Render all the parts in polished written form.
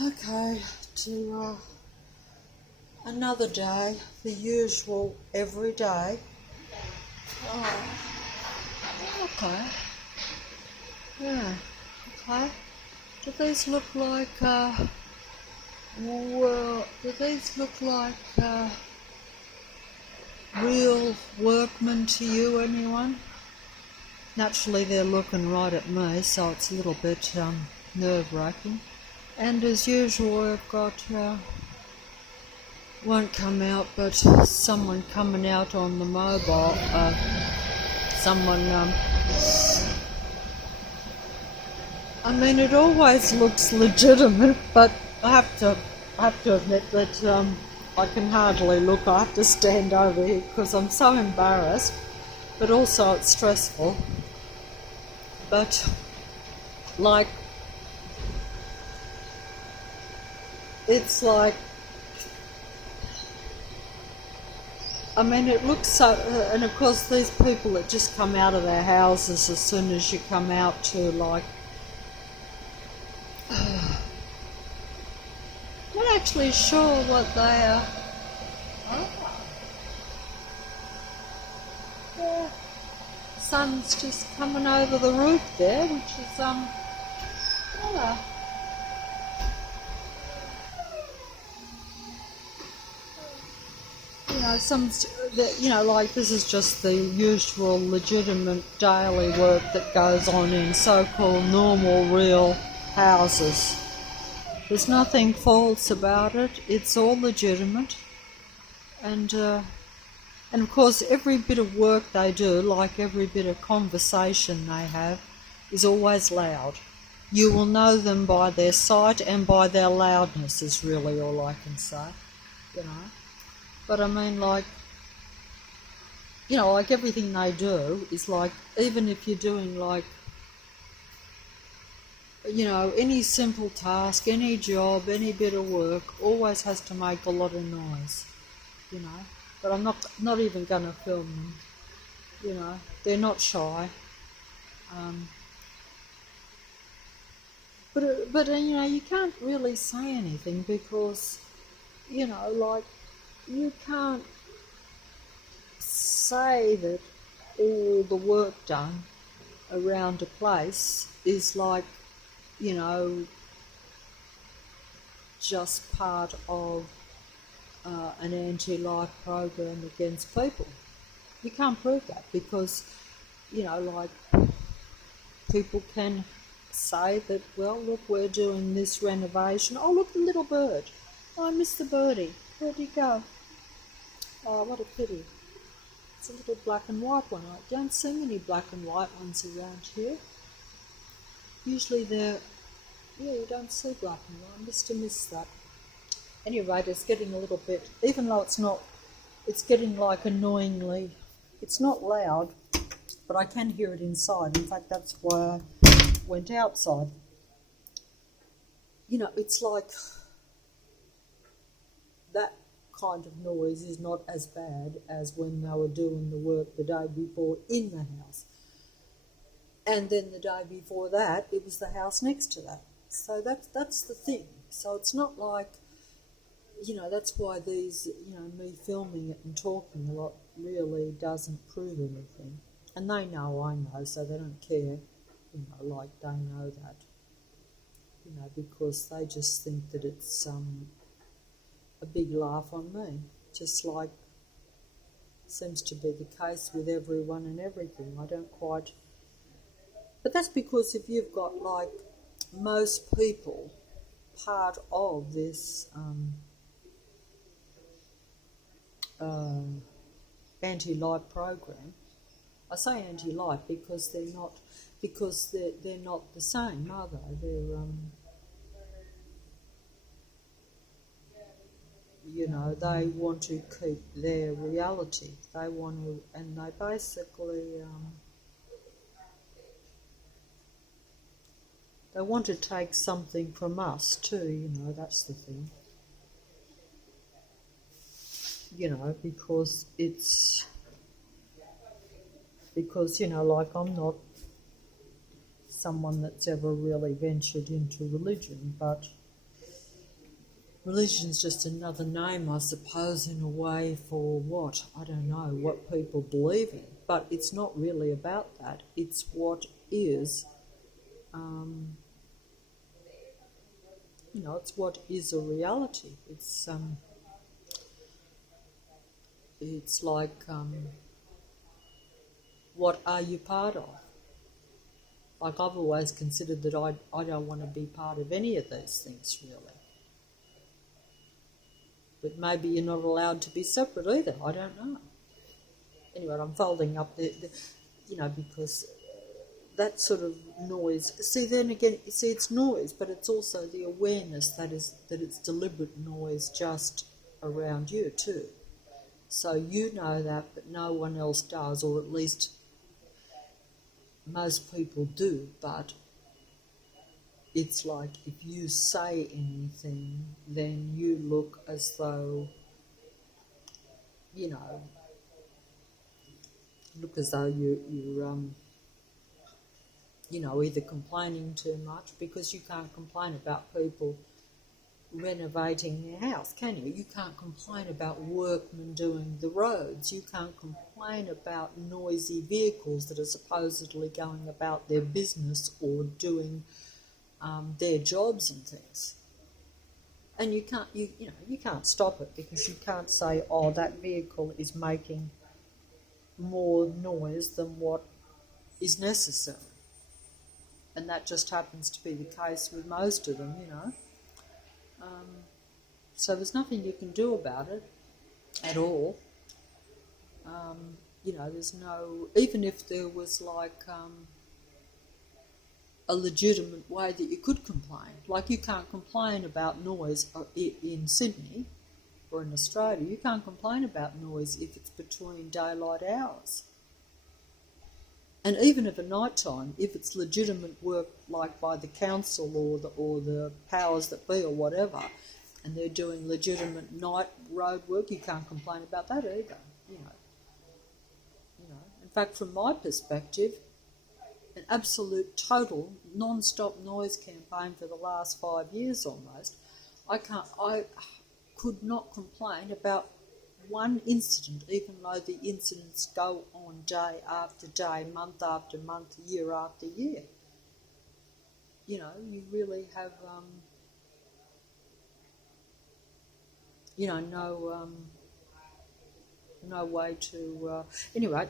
Okay, to another day, the usual everyday. Oh, okay. Yeah, okay. Do these look like, do these look like real workmen to you, anyone? Naturally, they're looking right at me, so it's a little bit nerve-wracking. And as usual, I've got won't come out, but someone coming out on the mobile. Someone. I mean, it always looks legitimate, but I have to admit that I can hardly look. I have to stand over here because I'm so embarrassed, but also it's stressful. But like, it's like. I mean, it looks so, and of course these people that just come out of their houses as soon as you come out to like, not actually sure what they are. Oh. Yeah. Sun's just coming over the roof there, which is yeah. You know, like this is just the usual legitimate daily work that goes on in so-called normal, real houses. There's nothing false about it. It's all legitimate, and of course, every bit of work they do, like every bit of conversation they have, is always loud. You will know them by their sight and by their loudness. Is really all I can say, you know. But I mean, like, like everything they do is like, even if you're doing like, any simple task, any job, any bit of work, always has to make a lot of noise, you know. But I'm not even going to film them, They're not shy. But you can't really say anything because, like, you can't say that all the work done around a place is like, just part of an anti-life program against people. You can't prove that because, like, people can say that, well, look, we're doing this renovation. Oh, look, the little bird. Oh, I missed the birdie. Where'd he go? Oh, what a pity. It's a little black and white one. I don't see many black and white ones around here. Usually you don't see black and white. I must have missed that. Anyway, it's getting a little bit, even though it's getting like annoyingly, it's not loud, but I can hear it inside. In fact, that's why I went outside. It's like that kind of noise is not as bad as when they were doing the work the day before in the house. And then the day before that, it was the house next to that. So that's the thing. So it's not like, that's why these, me filming it and talking a lot really doesn't prove anything. And they know I know, so they don't care, like they know that, because they just think that it's a big laugh on me, just like seems to be the case with everyone and everything. I don't quite... But that's because if you've got, like, most people part of this anti-life program. I say anti-life because they're not the same, are they? They're they want to keep their reality. They want to, and they basically they want to take something from us too. That's the thing. Because like, I'm not someone that's ever really ventured into religion, but religion's just another name, I suppose, in a way for what? I don't know, what people believe in. But it's not really about that. It's what is, it's what is a reality. It's like, what are you part of? Like, I've always considered that I don't want to be part of any of these things, really. But maybe you're not allowed to be separate either. I don't know. Anyway, I'm folding up because that sort of noise. See, then again, it's noise, but it's also the awareness that it's deliberate noise just around you too. So you know that, but no one else does, or at least most people do. But it's like if you say anything, then you look as though, you're either complaining too much, because you can't complain about people renovating their house, can you? You can't complain about workmen doing the roads. You can't complain about noisy vehicles that are supposedly going about their business or doing their jobs and things. And you can't stop it, because you can't say, oh, that vehicle is making more noise than what is necessary. And that just happens to be the case with most of them, So there's nothing you can do about it at all. There's no... Even if there was like a legitimate way that you could complain. Like, you can't complain about noise in Sydney or in Australia. You can't complain about noise if it's between daylight hours. And even at night time, if it's legitimate work, like by the council or the powers that be or whatever, and they're doing legitimate night road work, you can't complain about that either. In fact, from my perspective, an absolute total non-stop noise campaign for the last 5 years almost, I could not complain about one incident, even though the incidents go on day after day, month after month, year after year. You really have, no way to... anyway,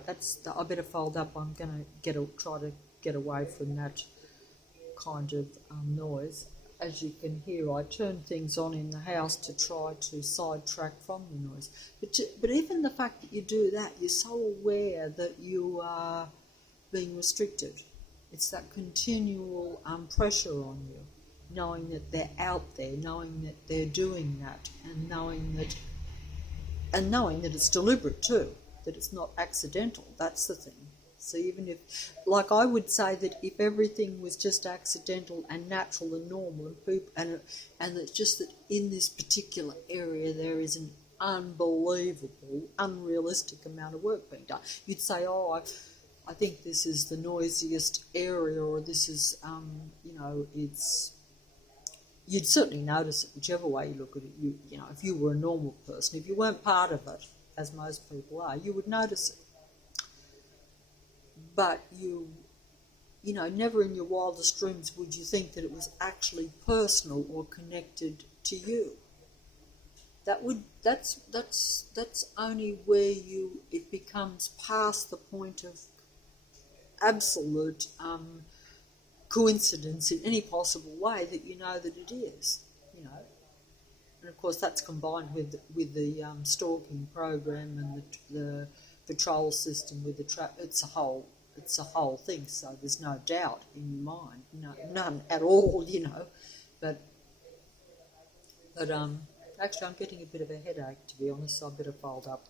I better fold up. I'm going to try to get away from that kind of noise. As you can hear, I turn things on in the house to try to sidetrack from the noise. But even the fact that you do that, you're so aware that you are being restricted. It's that continual pressure on you, knowing that they're out there, knowing that they're doing that, and knowing that it's deliberate too, that it's not accidental. That's the thing. So even if, like, I would say that if everything was just accidental and natural and normal, and it's just that in this particular area there is an unbelievable, unrealistic amount of work being done, you'd say, oh, I think this is the noisiest area, or this is, it's... You'd certainly notice it whichever way you look at it. If you were a normal person, if you weren't part of it, as most people are, you would notice it. But never in your wildest dreams would you think that it was actually personal or connected to you. That's only where it becomes past the point of absolute coincidence in any possible way that you know that it is. And of course that's combined with the stalking program and the patrol system with the trap. It's a whole thing. So there's no doubt in your mind, none at all. But actually I'm getting a bit of a headache, to be honest. So I better fold up.